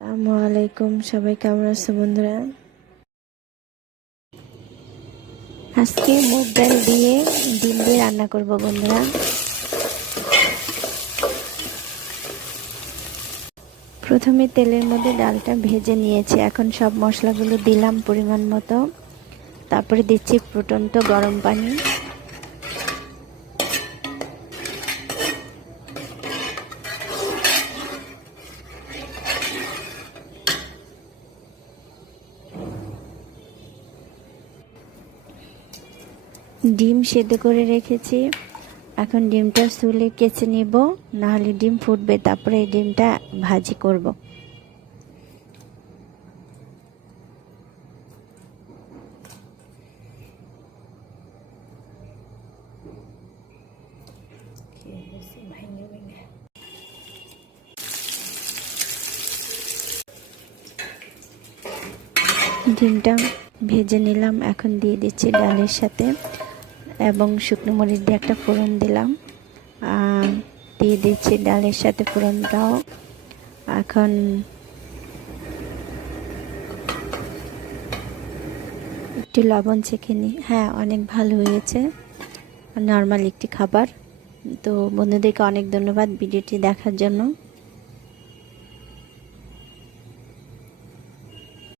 আসসালামু আলাইকুম, সবাই কেমন আছো বন্ধুরা? আজকে মুগ ডাল দিয়ে ডিম দিয়ে রান্না করব বন্ধুরা। প্রথমে তেলের মধ্যে ডালটা ভেজে নিয়েছি, এখন সব মশলাগুলো দিলাম পরিমাণ মতো। তারপরে দিচ্ছি ফুটন্ত গরম পানি। ডিম সেদ্ধ করে রেখেছি, এখন ডিমটা চুলে কেচে নিব, নাহলে ডিম ফুটবে। তারপরে এই ডিমটা ভাজি করব। ডিমটা ভেজে নিলাম, এখন দিয়ে দিচ্ছি ডালের সাথে এবং শুকনো মরিচ দিয়ে একটা ফোড়ন দিলাম। দিয়ে দিচ্ছি ডালের সাথে ফোড়নটাও। এখন একটু লবণ চেখে নিই। হ্যাঁ, অনেক ভালো হয়েছে, নর্মাল একটি খাবার। তো বন্ধুদেরকে অনেক ধন্যবাদ ভিডিওটি দেখার জন্য।